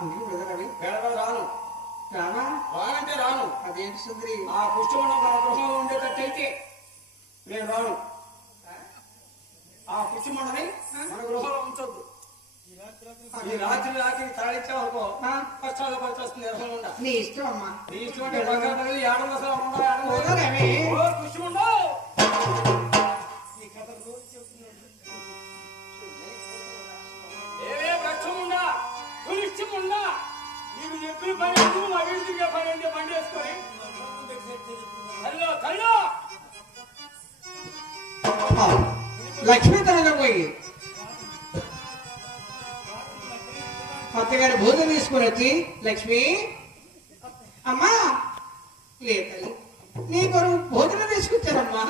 రాను రానా రానంటే రాను. అదేంటి సుందరి ఆ పుష్పమండం మన గృహంలో ఉండేటట్టయితే నేను రాను. ఆ పుష్పమండని మన గృహంలో ఉంచొద్దు. ఈ రాత్రి తాళించావనుకో కష్టాలు పరిచొస్తుంది. గృహంలో ఉండ నీ ఇష్టం అమ్మా. నీ ఇష్టం అంటే పక్కన తగిలి ఏడవసరం పుష్పమండ ఏవే వృక్షముండా తులిష్టముండా నీకు చెప్పిన పని ఎందుకు అభివృద్ధిగా పని అంటే బండి వేసుకొని కల్లో లక్ష్మీ తనగా పోయి అత్తగారి భోజనం తీసుకుని వచ్చి లక్ష్మి అమ్మా లే తల్లి నీ కొరకు భోజనం తీసుకొచ్చారమ్మా.